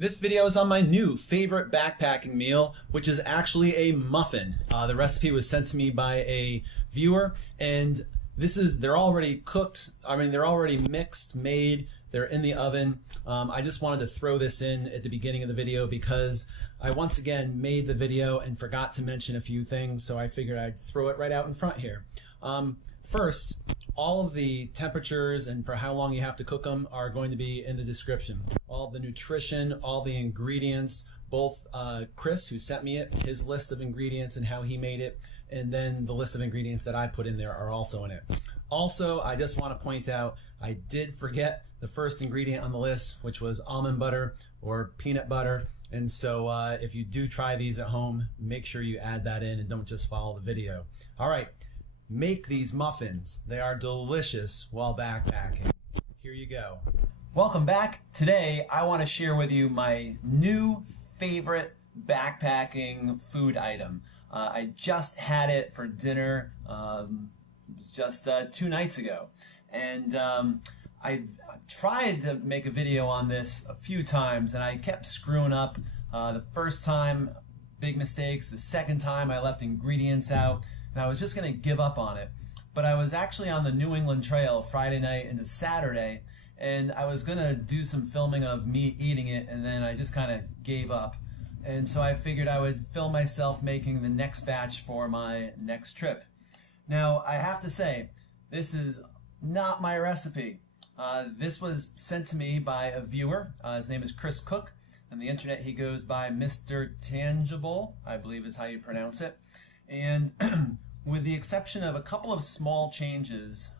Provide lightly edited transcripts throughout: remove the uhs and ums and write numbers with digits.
This video is on my new favorite backpacking meal, which is actually a muffin. The recipe was sent to me by a viewer, and they're already cooked. I mean, they're already mixed, made, they're in the oven. I just wanted to throw this in at the beginning of the video because I once again made the video and forgot to mention a few things, so I figured I'd throw it right out in front here. First, all of the temperatures and for how long you have to cook them are going to be in the description. All the nutrition, all the ingredients, both Chris, who sent me it, his list of ingredients and how he made it, and then the list of ingredients that I put in there are also in it. Also, I just want to point out, I did forget the first ingredient on the list, which was almond butter or peanut butter. And so if you do try these at home, make sure you add that in and don't just follow the video. All right. Make these muffins. They are delicious while backpacking. Here you go. Welcome back. Today I want to share with you my new favorite backpacking food item. I just had it for dinner. It was just 2 nights ago. And I tried to make a video on this a few times and I kept screwing up. The first time, big mistakes. The second time I left ingredients out. And I was just going to give up on it. But I was actually on the New England Trail Friday night into Saturday, and I was going to do some filming of me eating it, and then I just kind of gave up. And so I figured I would film myself making the next batch for my next trip. Now, I have to say, this is not my recipe. This was sent to me by a viewer. His name is Chris Cook. On the internet, he goes by Mr. Tangible, I believe is how you pronounce it. And with the exception of a couple of small changes,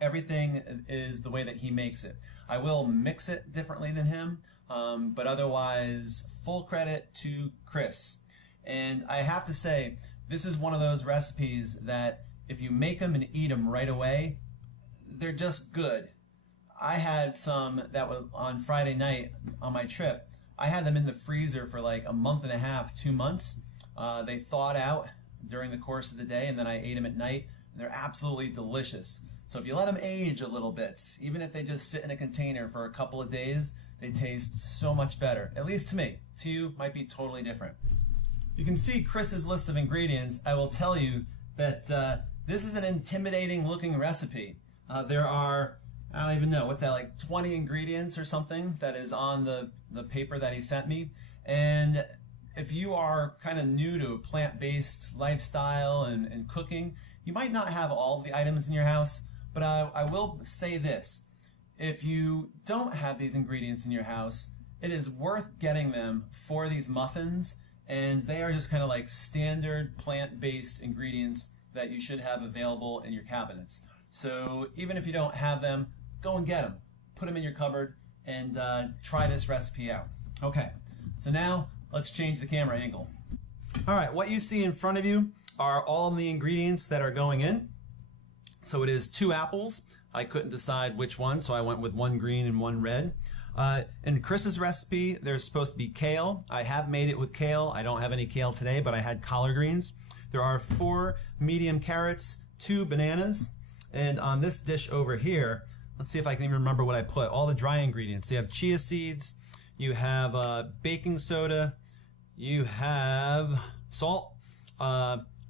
everything is the way that he makes it. I will mix it differently than him, but otherwise full credit to Chris. And I have to say, this is one of those recipes that if you make them and eat them right away, they're just good. I had some that was on Friday night on my trip. I had them in the freezer for like a month and a half, 2 months. They thawed out during the course of the day, and then I ate them at night, and they're absolutely delicious. So if you let them age a little bit, even if they just sit in a container for a couple of days, they taste so much better. At least to me. To you, might be totally different. You can see Chris's list of ingredients. I will tell you that this is an intimidating looking recipe. There are, I don't even know, what's that, like 20 ingredients or something that is on the paper that he sent me. And if you are kind of new to a plant-based lifestyle and cooking, you might not have all the items in your house, but I will say this. If you don't have these ingredients in your house, it is worth getting them for these muffins, and they are just kind of like standard plant-based ingredients that you should have available in your cabinets. So even if you don't have them, go and get them. Put them in your cupboard and try this recipe out. Okay, so now let's change the camera angle. All right, what you see in front of you are all of the ingredients that are going in. So it is 2 apples. I couldn't decide which one, so I went with 1 green and 1 red. In Chris's recipe, there's supposed to be kale. I have made it with kale. I don't have any kale today, but I had collard greens. There are 4 medium carrots, 2 bananas, and on this dish over here, let's see if I can even remember what I put. All the dry ingredients. So you have chia seeds, you have baking soda, you have salt,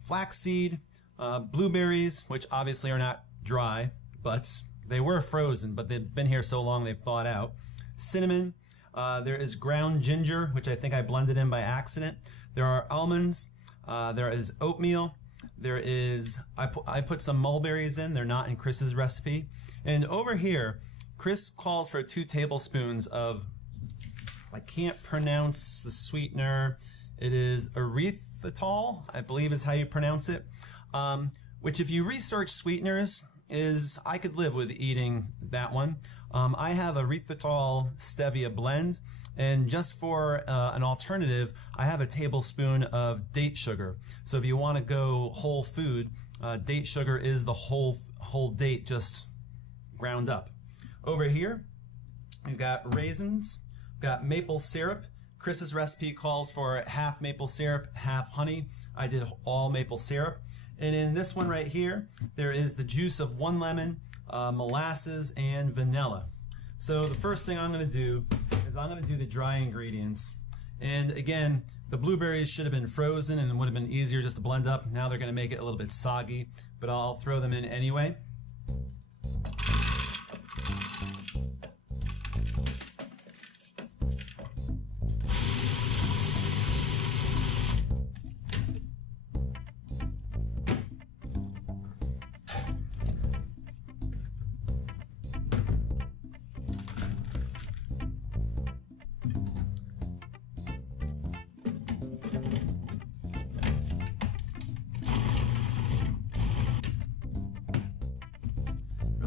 flaxseed, blueberries, which obviously are not dry, but they were frozen, but they've been here so long they've thawed out. Cinnamon, there is ground ginger, which I think I blended in by accident. There are almonds, there is oatmeal, there is, I put some mulberries in, they're not in Chris's recipe. And over here, Chris calls for 2 tablespoons of, I can't pronounce the sweetener. It is erythritol, I believe is how you pronounce it. Which if you research sweeteners, I could live with eating that one. I have erythritol stevia blend, and just for an alternative, I have a tablespoon of date sugar. So if you want to go whole food, date sugar is the whole date just ground up. Over here, we've got raisins. Got maple syrup. Chris's recipe calls for half maple syrup, half honey. I did all maple syrup. And in this one right here, there is the juice of 1 lemon, molasses, and vanilla. So the first thing I'm going to do is I'm going to do the dry ingredients. And again, the blueberries should have been frozen and it would have been easier just to blend up. Now they're going to make it a little bit soggy, but I'll throw them in anyway.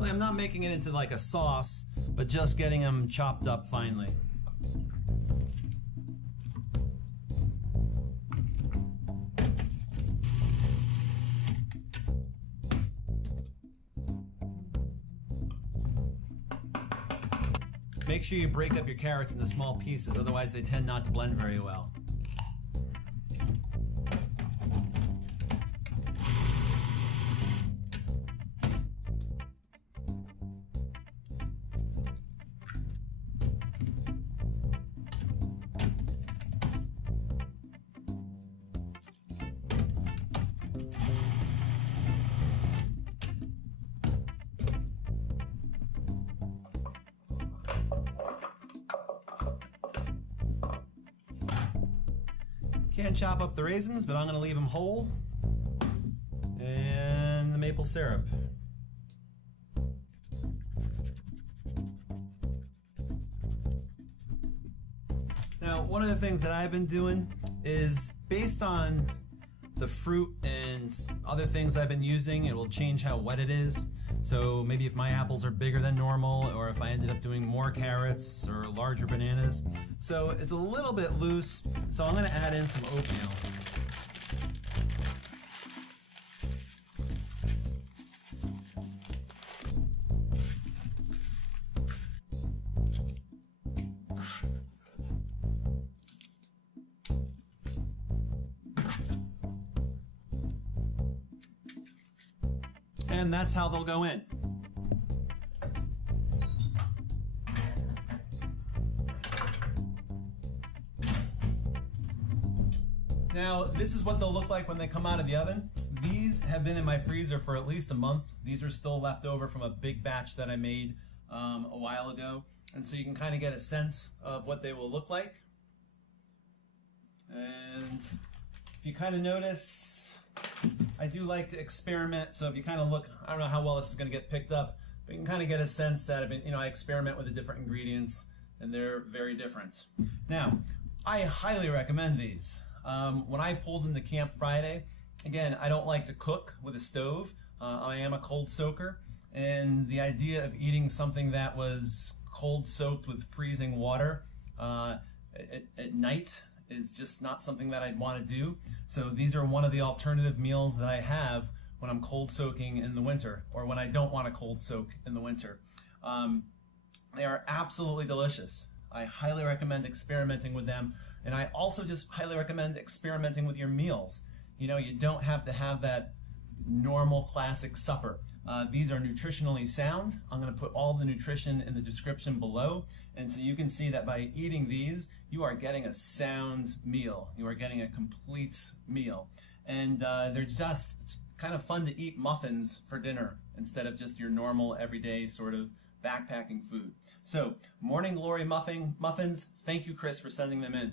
I'm not making it into like a sauce, but just getting them chopped up finely. Make sure you break up your carrots into small pieces, otherwise they tend not to blend very well. Can't chop up the raisins, but I'm going to leave them whole. And the maple syrup. Now, one of the things that I've been doing is based on the fruit and other things I've been using, it will change how wet it is. So maybe if my apples are bigger than normal, or if I ended up doing more carrots or larger bananas. So it's a little bit loose, so I'm going to add in some oatmeal. And that's how they'll go in. Now, this is what they'll look like when they come out of the oven. These have been in my freezer for at least a month. These are still left over from a big batch that I made a while ago. And so you can kind of get a sense of what they will look like. And if you kind of notice, I do like to experiment, so if you kind of look, I don't know how well this is going to get picked up, but you can kind of get a sense that I experiment with the different ingredients, and they're very different. Now, I highly recommend these. When I pulled them to Camp Friday, again, I don't like to cook with a stove. I am a cold soaker, and the idea of eating something that was cold soaked with freezing water at night is just not something that I'd want to do. So these are one of the alternative meals that I have when I'm cold soaking in the winter, or when I don't want to cold soak in the winter. They are absolutely delicious. I highly recommend experimenting with them, and I also just highly recommend experimenting with your meals. You know, you don't have to have that normal classic supper. These are nutritionally sound. I'm going to put all the nutrition in the description below, and so you can see that by eating these, you are getting a sound meal. You are getting a complete meal. And they're just, it's kind of fun to eat muffins for dinner instead of just your normal everyday sort of backpacking food. So, Morning Glory muffins, thank you, Chris, for sending them in.